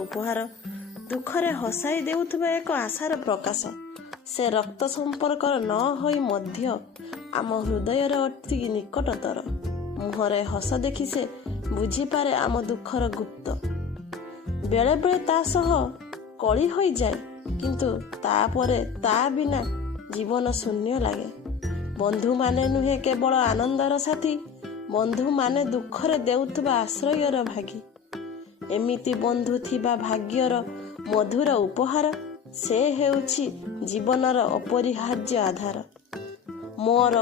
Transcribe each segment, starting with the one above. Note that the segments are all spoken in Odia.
ଉପହାର, ଦୁଃଖରେ ହସାଇ ଦେଉଥିବା ଏକ ଆଶାର ପ୍ରକାଶ। ସେ ରକ୍ତ ସମ୍ପର୍କର ନ ହୋଇ ମଧ୍ୟ ଆମ ହୃଦୟରେ ଅତି ନିକଟତର। ମୁହଁରେ ହସ ଦେଖି ସେ ବୁଝିପାରେ ଆମ ଦୁଃଖର ଗୁପ୍ତ। ବେଳେବେଳେ ତା ସହ କଳି ହୋଇଯାଏ, କିନ୍ତୁ ତାପରେ ତା ବିନା ଜୀବନ ଶୂନ୍ୟ ଲାଗେ। ବନ୍ଧୁମାନେ ନୁହେଁ କେବଳ ଆନନ୍ଦର ସାଥୀ, ବନ୍ଧୁମାନେ ଦୁଃଖରେ ଦେଉଥିବା ଆଶ୍ରୟର ଭାଗୀ। ଏମିତି ବନ୍ଧୁ ଥିବା ଭାଗ୍ୟର ମଧୁର ଉପହାର। ସେ ହେଉଛି ଜୀବନର ଅପରିହାର୍ଯ୍ୟ ଆଧାର। ମୋର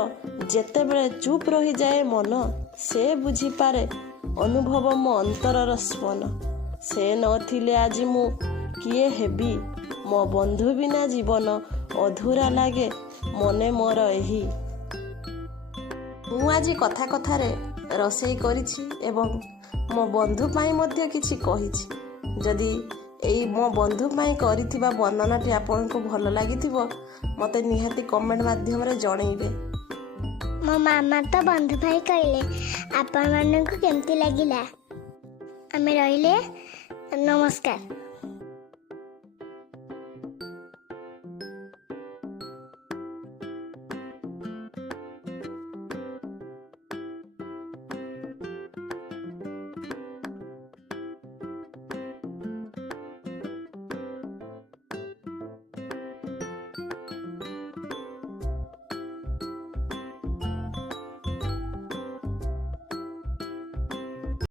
ଯେତେବେଳେ ଚୁପ୍ ରହିଯାଏ ମନ, ସେ ବୁଝିପାରେ ଅନୁଭବ ମୋ ଅନ୍ତରର ସ୍ପନ। ସେ ନଥିଲେ ଆଜି ମୁଁ କିଏ ହେବି? ମୋ ବନ୍ଧୁ ବିନା ଜୀବନ ଅଧୁରା ଲାଗେ ମନେ ମୋର ଏହି। ମୁଁ ଆଜି କଥା କଥାରେ ରୋଷେଇ କରିଛି ଏବଂ ମୋ ବନ୍ଧୁ ପାଇଁ ମଧ୍ୟ କିଛି କହିଛି। ଯଦି ଏଇ ମୋ ବନ୍ଧୁ ପାଇଁ କରିଥିବା ବର୍ଣ୍ଣନାଟି ଆପଣଙ୍କୁ ଭଲ ଲାଗିଥିବ, ମୋତେ ନିହାତି କମେଣ୍ଟ ମାଧ୍ୟମରେ ଜଣେଇବେ। ମୋ ମାମା ତ ବନ୍ଧୁ ଭାଇ କହିଲେ, ଆପଣମାନଙ୍କୁ କେମିତି ଲାଗିଲା? ଆମେ ରହିଲେ, ନମସ୍କାର।